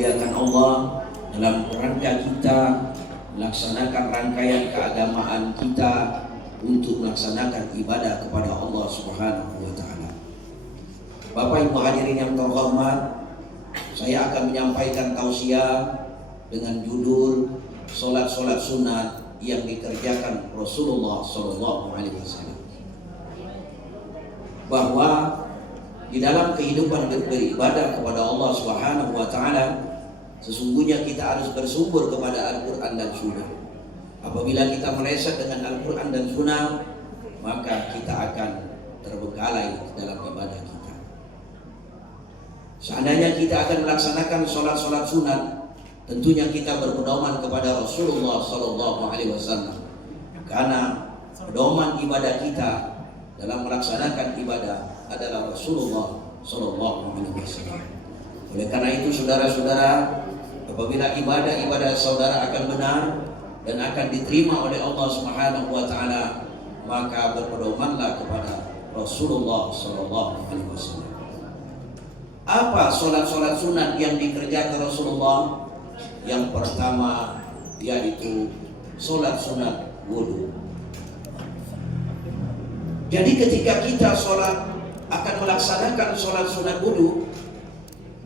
dimuliakan Allah, dalam rangka kita melaksanakan rangkaian keagamaan kita untuk melaksanakan ibadah kepada Allah Subhanahu wa Ta'ala. Bapak Ibu hadirin yang terhormat, saya akan menyampaikan tausiah dengan judul solat-solat sunat yang dikerjakan Rasulullah SAW. Bahwa di dalam kehidupan beribadah kepada Allah Subhanahu wa Ta'ala, sesungguhnya kita harus bersumber kepada Al-Quran dan Sunnah. Apabila kita meleset dengan Al-Quran dan Sunnah, maka kita akan terbengkalai dalam ibadah kita. Seandainya kita akan melaksanakan solat-solat sunat, tentunya kita berpedoman kepada Rasulullah SAW. Karena pedoman ibadah kita dalam melaksanakan ibadah adalah Rasulullah SAW. Oleh karena itu, saudara-saudara, apabila ibadah saudara akan benar dan akan diterima oleh Allah Subhanahu wa Ta'ala, maka berpedomanlah kepada Rasulullah SAW. Apa solat-solat sunat yang dikerjakan Rasulullah? Yang pertama yaitu solat sunat wudu. Jadi ketika kita akan melaksanakan solat sunat wudu,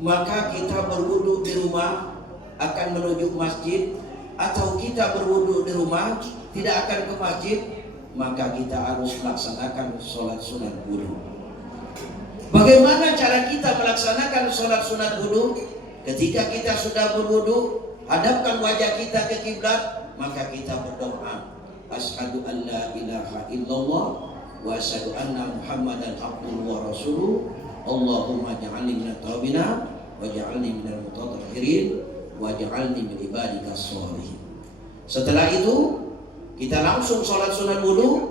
maka kita berwudu di rumah akan menuju masjid, atau kita berwudu di rumah tidak akan ke masjid, maka kita harus melaksanakan solat sunat wudu. Bagaimana cara kita melaksanakan solat sunat wudu? Ketika kita sudah berwudu, hadapkan wajah kita ke kiblat, maka kita berdoa, asyhadu an la ilaha illallah wa asyhadu anna Muhammadan abduhu wa rasuluh. Allahumma ja'alni minat tawabina wa ja'alni minal mutatahhirin wa ja'alni min ibadikas sholihin. Setelah itu kita langsung sholat sunat wudu.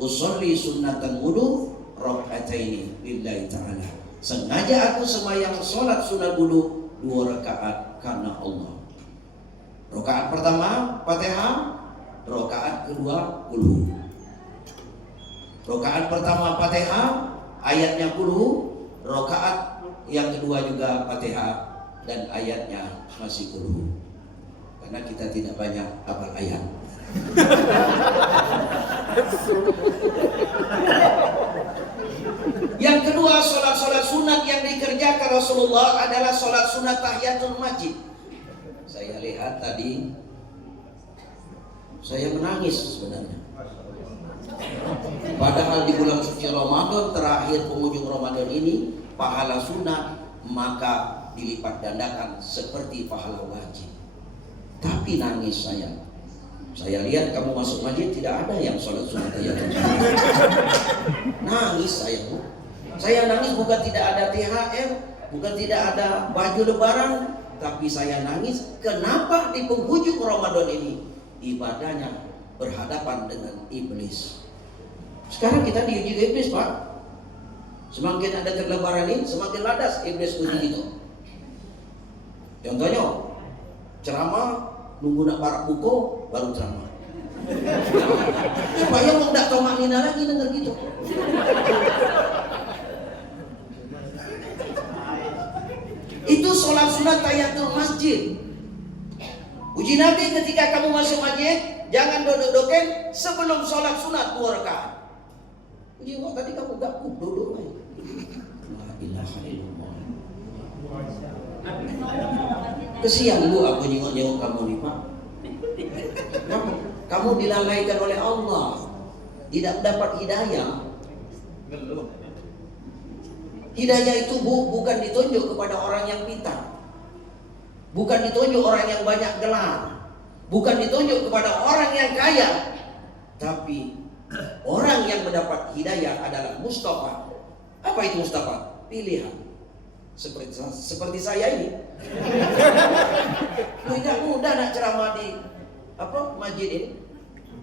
Usolli sunnatan wudu raka'ataini lillahi ta'ala. Sengaja aku sembahyang sholat sunat wudu 2 rakaat karena Allah. Rakaat pertama Fatihah, rakaat kedua qul. Rakaat pertama Fatihah, ayatnya qul. Rakaat yang kedua juga Fatihah dan ayatnya masih qul. Karena kita tidak banyak hafal ayat. Yang kedua, solat-solat sunat yang dikerjakan Rasulullah adalah solat sunat tahiyatul masjid. Saya lihat tadi, saya menangis sebenarnya. Padahal di bulan suci Ramadan, terakhir penghujung Ramadan ini, pahala sunat maka dilipat gandakan seperti pahala wajib. Tapi nangis saya. Saya lihat kamu masuk masjid tidak ada yang sholat sunat tahiyatul masjid. Nangis saya. Saya nangis bukan tidak ada THR, bukan tidak ada baju lebaran, tapi saya nangis kenapa di penghujung Ramadan ini ibadahnya berhadapan dengan iblis. Sekarang kita diuji iblis, Pak. Semakin ada lebaran ini, semakin ladas iblis uji itu. Contohnya, ceramah nunggu nak barak buko baru ceramah. Supaya mau tidak tomak nina lagi dengar gitu. Itu sholat sunat tahiyatul masjid. Uji Nabi ketika kamu masuk masjid, jangan duduk-dudukin sebelum sholat sunat 2 rakaat. Uji kok tadi kamu gak duduk aja. La ilaha illallah. Kesian bu aku nyengok kamu nih Pak. Kamu dilalaikan oleh Allah, tidak dapat hidayah. Hidayah itu bukan ditunjuk kepada orang yang pintar, bukan ditunjuk orang yang banyak gelar, bukan ditunjuk kepada orang yang kaya, tapi orang yang mendapat hidayah adalah Mustafa. Apa itu Mustafa? Pilihan. Seperti saya ini. Tidak mudah nak ceramah di masjid ini.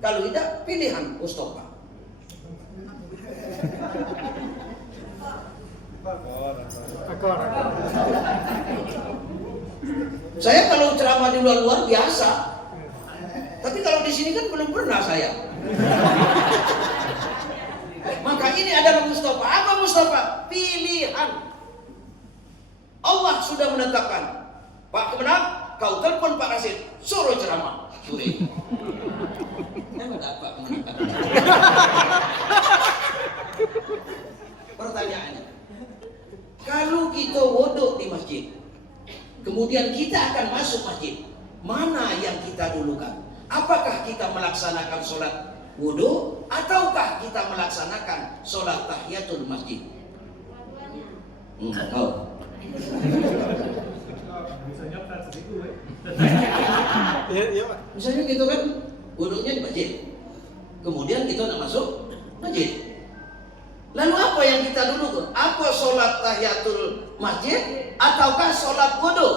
Kalau tidak, pilihan Mustafa. Saya kalau ceramah di luar biasa, tapi kalau di sini kan belum pernah saya. Maka ini adalah Mustafa. Apa Mustafa? Pilihan. Allah sudah menetapkan Pak Kemenang, kau telepon Pak Rasid, suruh ceramah. Suri. Emang tak Pak Kemenang? Pertanyaannya, kalau kita wuduk di masjid, kemudian kita akan masuk masjid, mana yang kita dulukan? Apakah kita melaksanakan sholat wudhu ataukah kita melaksanakan sholat tahiyatul masjid? Oh. Misalnya gitu kan, wudhunya di masjid, kemudian kita nak masuk masjid. Lalu apa yang kita dulu? Apa sholat tahiyatul masjid ataukah sholat wudhu?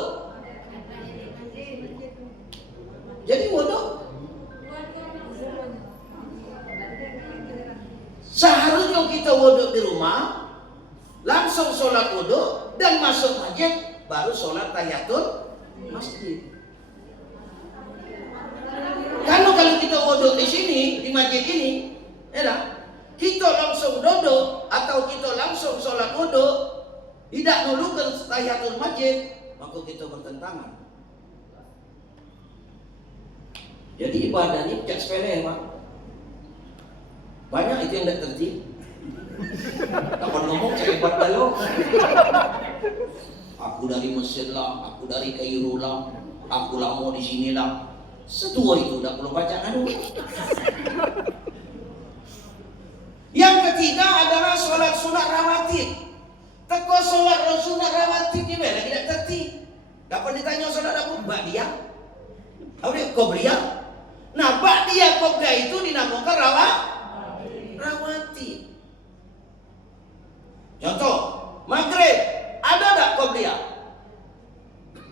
Jadi wudhu seharusnya kita wudhu di rumah, langsung sholat wudhu dan masuk masjid, baru sholat tahiyatul masjid. Kalau kita wudhu di sini, di masjid ini, ya, kita langsung duduk atau kita langsung sholat wudhu, tidak nulukan tahiyatul masjid, maka kita bertentangan. Jadi ibadah ini tidak sepele, Pak. Banyak itu yang tidak tertib. Kapan ngomong saya hebat galau. Aku dari Mesir lah, aku dari Kairo lah, aku lama di sini lah. Setua itu tidak perlu baca anu. Yang ketiga adalah sholat sunat rawatib. Teko sholat sunat rawatib di mana tidak tertib. Dapat ditanya sholat apa? Ba'diyah. Apa dia? Qobliyah. Nah, ba'diyah qobliyah itu dinamakan rawatib. Contoh, maghrib ada tak qobliyah?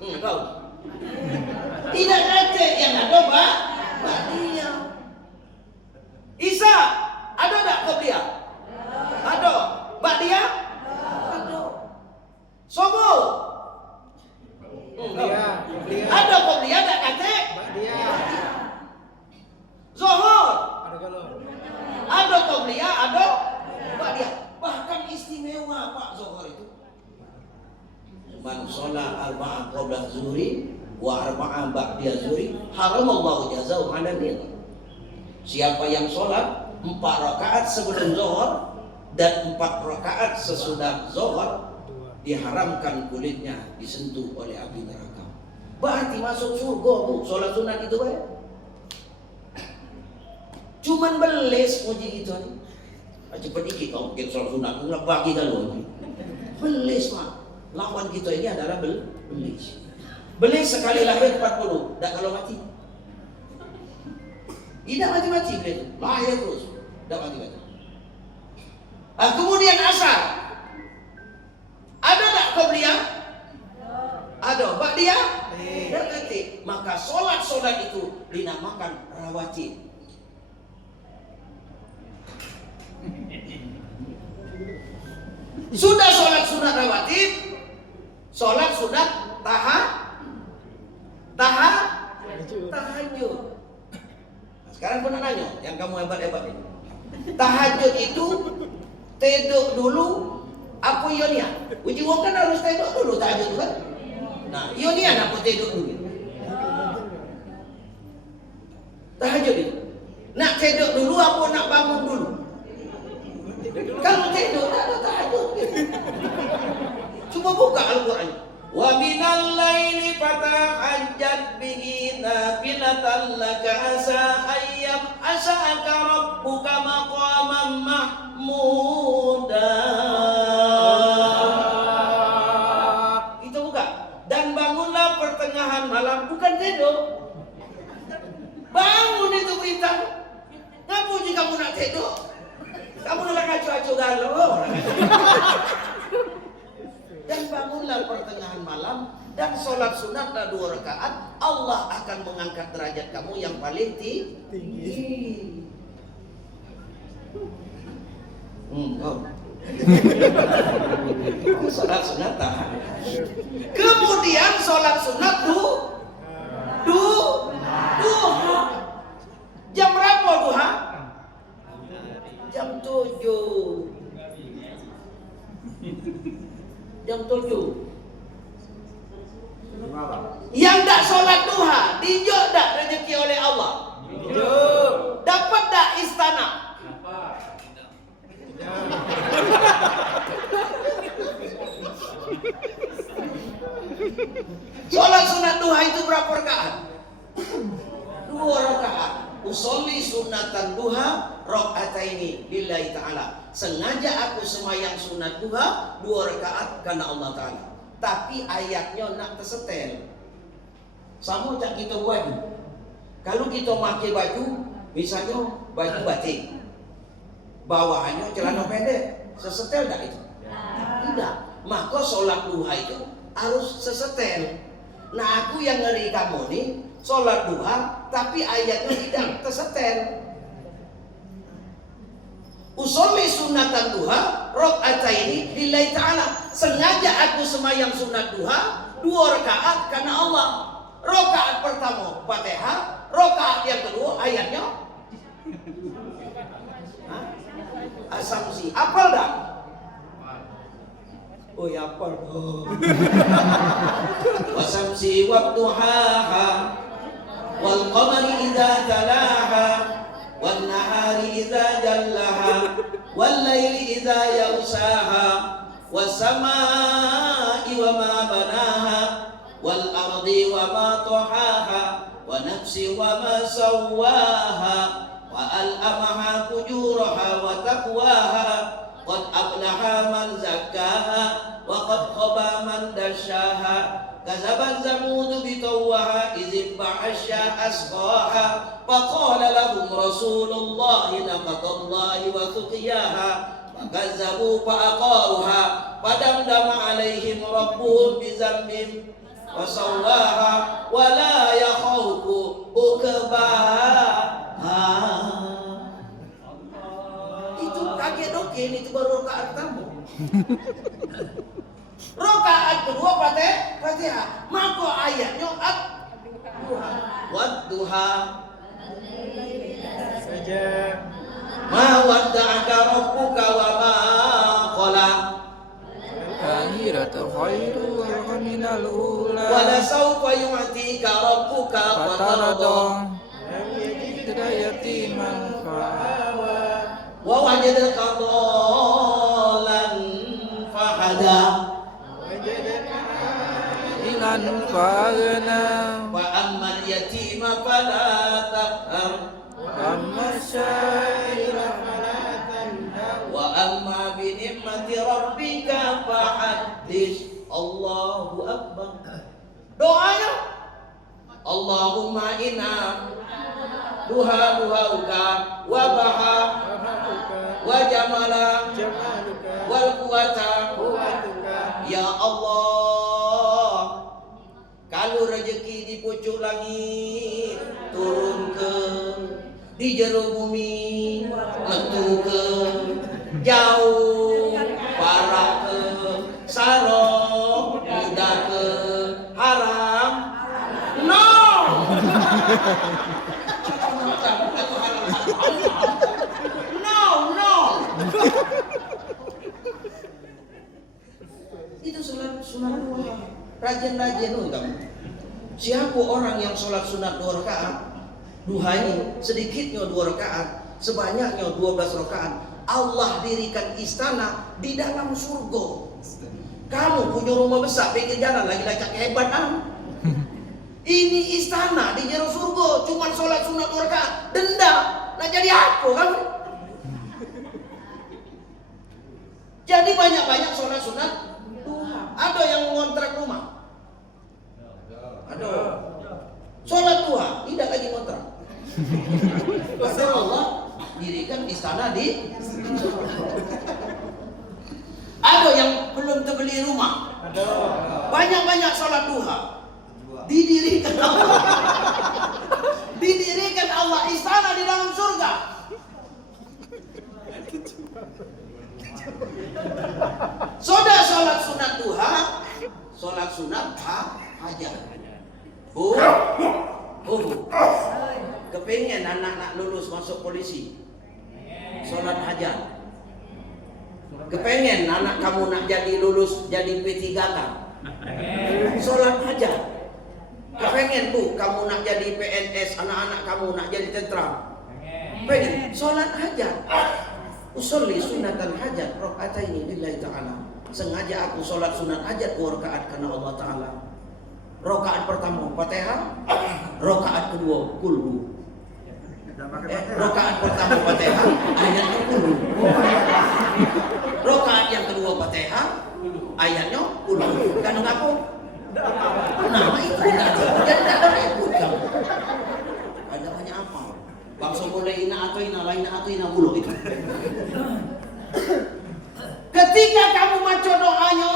Tahu? Tidak ada, yang ada ba'diyah. Isya ada tak qobliyah? Ada. Ba'diyah? Ada. Subuh? Ada qobliyah tak kata? Ba'diyah. Zuhur? Ada qobliyah, ada ba'diyah. Bahkan istimewa Pak Zuhur itu. Man sholat arba'ah qabla zuhri wa arba'ah ba'da zuhri haramallahu jazahu 'ala nar. Siapa yang sholat 4 rakaat sebelum zuhur dan 4 rakaat sesudah zuhur, diharamkan kulitnya disentuh oleh api neraka. Berarti masuk surga, Bu. Sholat sunat itu baik. Cuman beles puji gitu nih. Cepat dikit kau bikin sholat sunat, enggak bagi kalau ini. Beles, Pak. Lawan kita ini adalah belis. Belis sekali lahir 40, tak kalau mati. Tidak mati-mati belis. Lahir terus, tak mati-mati. Kemudian asar. Ada tak qobliyah? Ada. Ba'diyah? Dan nanti. Maka solat-solat itu dinamakan rawatib. Sudah sholat sunat rawatib, sholat sunat tahajud. Nah, sekarang pun nanya, yang kamu hebat-hebat ini. Tahajud itu tidur dulu apa ionia? Uji wong kan harus tidur dulu tahajud kan? Nah, ionia apa tidur dulu? Tahajud itu. Nak tidur dulu apa nak bangun dulu? Kalau tidur tak ada tahajud. Coba buka Al-Quran. Wa minal laili fatahajjat bihi nafilatan laka asa ayyam asa'aka rabbuka maqaman mahmuda. Itu buka. Dan bangunlah pertengahan malam, bukan tidur. Bangun itu perintah. Ngapa jika kamu nak tidur? Kamu nak ngaco-ngaco galau. Dan bangunlah pertengahan malam dan sholat sunatlah 2 rakaat. Allah akan mengangkat derajat kamu yang paling tinggi. Sholat sunat tahan. Kemudian sholat sunat duha. Jam berapa duha? Jam 7. Jam 7. Yang tak sholat duha, dijuk tak rezeki oleh Allah? Dapat tak istana? Sholat sunat duha itu berapa rakaat? 2 rakaat. Usolli sunatan duha rakaataini lillahi ta'ala. Sengaja aku semayang sunat duha 2 rakaat karena Allah Ta'ala. Tapi ayatnya nak tersetel. Sama macam kita baju. Kalau kita pakai baju, misalnya baju batik, bawahannya celana pendek, sesetel tak itu? Tidak. Maka sholat duha itu harus sesetel. Nah, aku yang ngeri kamu nih sholat duha tapi ayatnya tidak tersetel. Usolli sunatan duha rakaataini lillahi ta'ala. Sengaja aku semayang sunat duha 2 rakaat karena Allah. Rakaat pertama Fatihah, rakaat yang kedua ayatnya asumsi. Apal dah? Oh ya apal. Wasamsi wabduhaha wal qamari idza talaha wan nahari idza jallaha wal laili idza yaghshaha was samaa'i wa ma banaha wal ardi wa ma tahaha wa nafsi wa ma sawwaha wa alhamaha fujuraha wa taqwaha qad aflaha man zakkaha wa qad khaba man dashaha kazabat zamud bitawwaha idh ba'asha asqaha faqala lahum rasulullah naqatallahi wa suqiyaha fakazzabu fa'aqaruha fadamdama alaihim rabbuhum bizambihim wa sawwaha wa la yakhawfu uqbaha. Itu kaget dokin, itu baru rakaat pertama. Rakaat kedua Fatihah. Maka ayatnya ad-duha. Wad-duha saja. Ma wadda'aka rabbuka wa ma qala. Akhiratu khairu wa minal ula. Wa la sawfa yu'tika rabbuka fatarda. Yajidka yatiman fa'awa. Wa wajadaka dhalan fahada. Ilan fa'agna. Wa ammal yatima fala taqhar. Wa amma syaira fala tanhar. Wa amma bi ni'mati rabbika fahaddits. Allahu akbar. Doanya Allahumma inna duha-duhauka wa baha wa jamala wal quwata. Ya Allah, kalau rezeki di pucuk langit turun ke, di jero bumi metu ke, jauh parah ke, sarong muda ke, haram no. No. Itu sunat duha. Rajin-rajin untuk siapa orang yang sholat sunat 2 rakaat duha ini, sedikitnya 2 rakaat, sebanyaknya 12 rakaat, Allah dirikan istana di dalam surga. Kamu punya rumah besar pinggir jalan lagi lacak hebat ini istana di jero surga, cuma sholat sunat 2 rakaat, denda. Nah jadi apa kamu? Jadi banyak-banyak sholat sunat duha. Ada yang ngontrak rumah? Ada. Sholat duha, tidak lagi ngontrak. Padahal Allah dirikan istana di. Ada yang belum terbeli rumah? Ada. Banyak-banyak sholat duha. Didirikan Allah. Didirikan Allah istana di dalam surga. Sudah sholat sunat duha, sholat sunat hajat. Kepengen anak-anak lulus masuk polisi, sholat hajat. Kepengen anak kamu nak jadi lulus jadi P3K, sholat hajat. Kepengen bu, kamu nak jadi PNS, anak-anak kamu nak jadi tentara. Pengen, sholat hajat. Usolli sunatan hajat, rakaataini lillahi ta'ala. Sengaja aku sholat sunat hajat 2 rakaat karena Allah Ta'ala. Rakaat pertama Fatihah, rakaat kedua kulhu. Rakaat pertama Fatihah, ayatnya kulhu. Rakaat yang kedua Fatihah, ayatnya kulhu. Kan aku? Nah itu jadi tak ada repot kamu. Ada banyak apa? Bangsa boleh ina atau ina lain atau ina bulu itu. Ketika kamu baca doanya,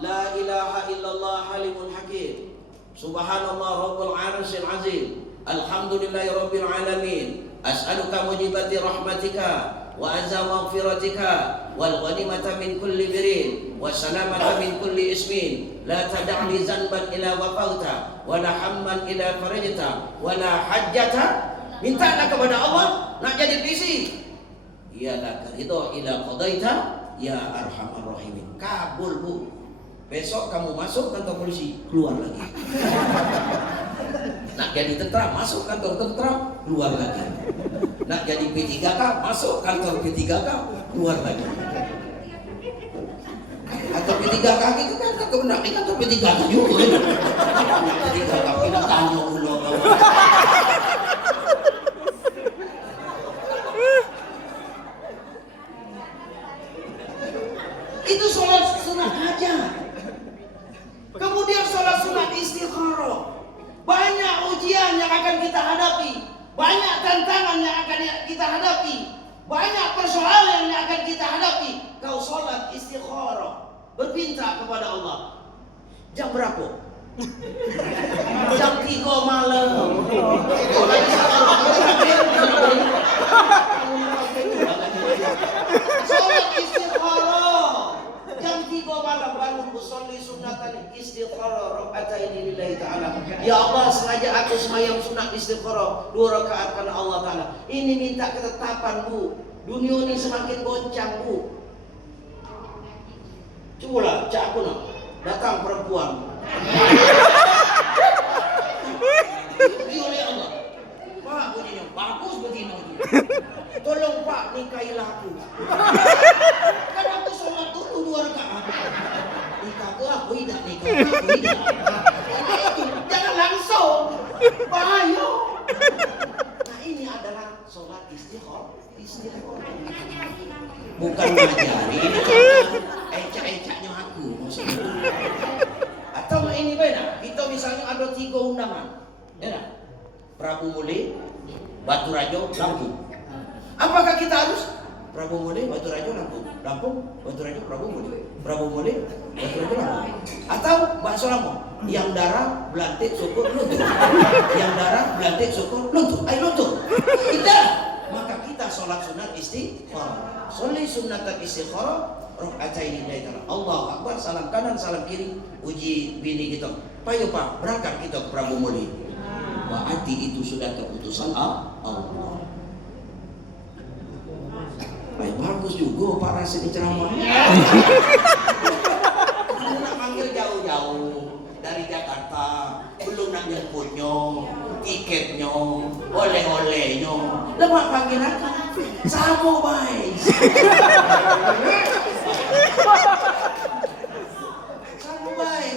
la ilaha illallah halimul hakim, subhanallah rabbul arsyil azim, alhamdulillahi rabbil alamin, as'aluka mujibati rahmatika wa azza maghfiratika wal ghanimata min kulli birin wa salamata min kulli ismin la tad'li zanban ila waqauta wa la hamman ila farajta wa la hajjata. Mintalah kepada Allah nak jadi polisi. Ya laka ridha ila qadaita ya arhamar rahimin. Kabul bu. Besok kamu masuk kantor polisi, keluar lagi. Nak jadi tentara, masuk kantor tentara, keluar lagi. Nak jadi P3K, masuk kantor P3K, keluar lagi. Atau P3K gitu kan, atau nak di kantor P3K juga. Nak P3K kita tanya dulu. Itu sholat sunat hajat. Kemudian sholat sunat istikharah. Banyak ujian yang akan kita hadapi, banyak tantangan yang akan kita hadapi, banyak persoalan yang akan kita hadapi. Kau sholat istikharah, berpinta kepada Allah. Jam berapa? Jam 3 malam. Sholat istikharah jam 3 malam baru usolli sunatan istikharah rakaataini lillahi ta'ala. Ya Allah, sengaja aku sembahyang sunat istikharah 2 rakaat karena Allah Ta'ala. Ini minta ketetapan bu. Dunia ini semakin goncang bu. Cobalah cak aku nak. Datang perempuan. Diuji oleh Allah. Pak bunyinya bagus begini. Tolong Pak nikahilah aku. Kan aku sholat dulu 2 rakaat. Nikah ke aku tidak, nikah ke aku tidak. Jangan langsung. Bahaya. Nah ini adalah sholat istikharah. Bukan ngajari, ini contoh ecak-ecaknya aku maksudnya. Atau ini beda. Kita misalnya ada 3 undangan. Ya tak? Prabu Muli, Batu Rajo, Lampung. Apakah kita harus Prabu Muli, Batu Rajo, Lampung, Lampung, Batu Rajo, Prabu Muli, Prabu Muli, Batu Rajo, Lampung? Atau bakso Lampung, yang darah belantik syukur luntur, yang darah belantik syukur luntur, ayo luntur. Tidak. Maka kita sholat sunat istikharah. Sholli sunatan istikharah rakaataini lillahi ta'ala. Allahu akbar, salam kanan, salam kiri. Uji bini kita. Payo Pak, berangkat kita ke Prabu Muli. Berarti itu sudah keputusan Allah. Baik, bagus juga Pak Rasid ceramah. Kamu nak manggil jauh-jauh dari Jakarta, belum nak jemputnya, tiketnya, oleh-olehnya, lemak panggil aku. Sama baik. Sama baik.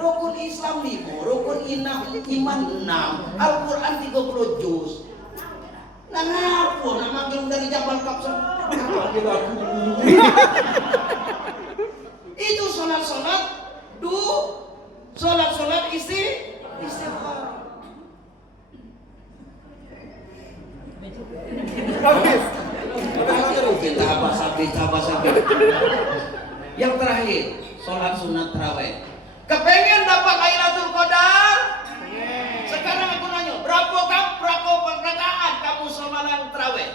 Rukun Islam 5, rukun iman 6, Al-Quran 30 juz. Nah ngapa nak manggil dari Jabal Kapsa? Panggil aku. Itu sholat-sholat sholat istikharah. Kita apa sampai. Yang terakhir, sholat sunat tarawih. Kepengen dapat Lailatul Qadar? Sekarang aku nanya, berapa rakaat kamu semalam tarawih?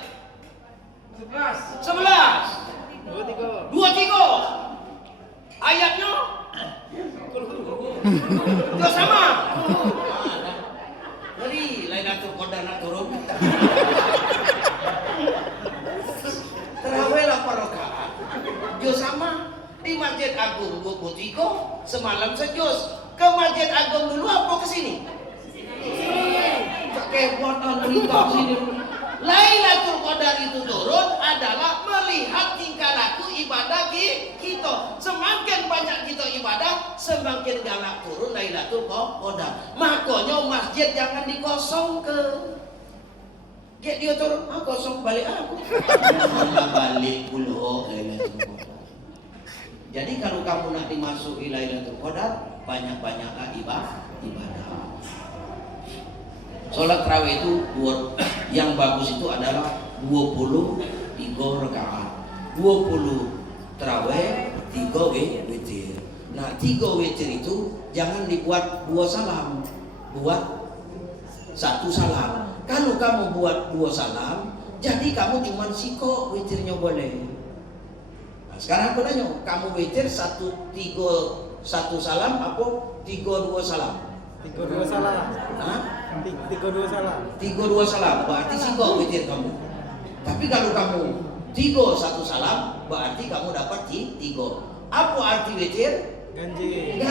11. 23. Ayatnya? Itu sama. Jadi Lailatul Qadar nak turun. Tarawih 8 rakaat. Juz sama. Di Masjid Agung 23, semalam sejuz. Ke Masjid Agung dulu apa ke sini? kepot cerita sini. Lailatul Qadar itu turun adalah melihat tingkah laku ibadah kita. Semakin banyak kita ibadah, semakin galak turun Lailatul Qadar. Makanya masjid jangan dikosongkan. Kayak dia turun, kosong balik aku. Balik puluh Lailatul Qadar. Jadi kalau kamu nak dimasuki Lailatul Qadar, banyak-banyaklah ibadah. Sholat tarawih itu yang bagus itu adalah 23 rakaat. 20 tarawih, 3 witir. Nah, 3 witir itu jangan dibuat 2 salam, buat 1 salam. Kalau kamu buat 2 salam, jadi kamu cuma siko witirnya boleh. Nah, sekarang aku tanya, kamu witir 1 salam apa 3 2 salam? 3 2 salam. Hah? 3 2 salam. 3 2 salam berarti siko witir kamu. Tapi kalau kamu 3 1 salam berarti kamu dapat 3. Apa arti witir? Ganjil.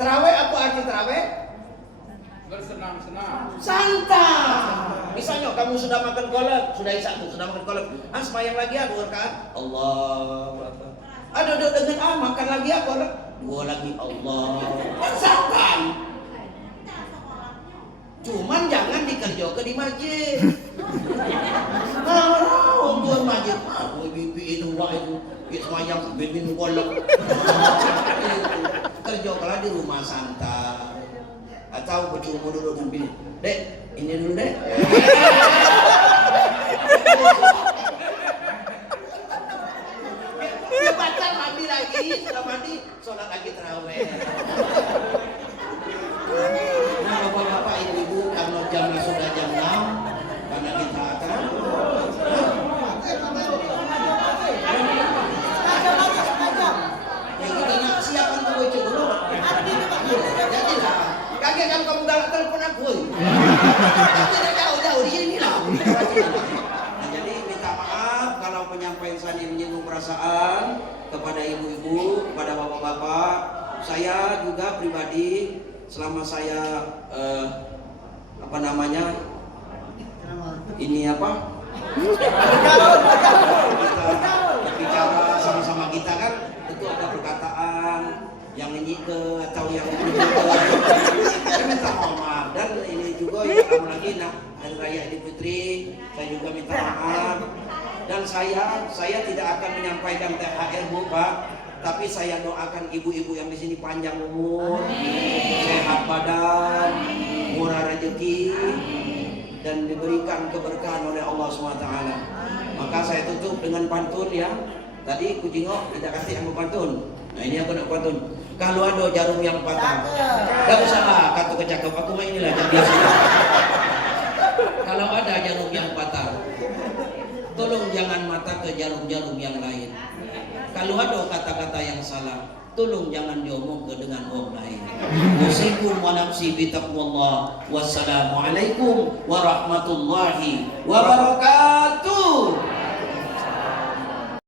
Tarawih apa arti tarawih? Bersenang-senang. Santai. Misalnya kamu sudah makan kolak, sudah isya, sudah makan kolak, semayang lagi aku rakaat, Allah. Ada dengan makan lagi aku kolak, 2 lagi Allah. Santai. Cuman jangan dikerjakan di masjid. Tuan masjid, bibi itu wah itu semayang sambil minum kolak. Kerjakanlah di rumah santai. Atau bercuma dulu dengan bini. Dek, ini dulu dek. Dia pacar mandi lagi, sudah mandi, sholat lagi tarawih. Nah, bapak-bapak, ibu-ibu, karena jamnya sudah jam 6, karena kita akan ya kita nak siapkan tuh dulu. Jadilah. Kaget kan kamu galak telepon aku. Tidak jauh-jauh di sini lah. Nah, jadi minta maaf kalau penyampaian saya menyinggung perasaan kepada ibu-ibu, kepada bapak-bapak. Saya juga pribadi selama saya ini apa? Kita bicara sama-sama kita kan itu ada perkataan yang menyike atau yang saya minta maaf. Dan ini juga yang kamu lagi hari raya Idul Fitri saya juga minta maaf. Dan saya tidak akan menyampaikan THR Bu Pak, tapi saya doakan ibu-ibu yang di sini panjang umur, sehat badan, murah rezeki, dan diberikan keberkahan oleh Allah SWT. Maka saya tutup dengan pantun ya. Tadi Kujingo tidak kasih yang pantun. Nah ini aku nak pantun. Kalau ada jarum yang patah, gak usah lah kata kecakap. Aku mah inilah yang biasa. Kalau ada jarum yang patah, tolong jangan mata ke jarum-jarum yang lain. Kalau ada kata-kata yang salah, tolong jangan diomong ke dengan orang lain. Usikum wa nafsi bi taqwallah. Wassalamualaikum warahmatullahi wabarakatuh.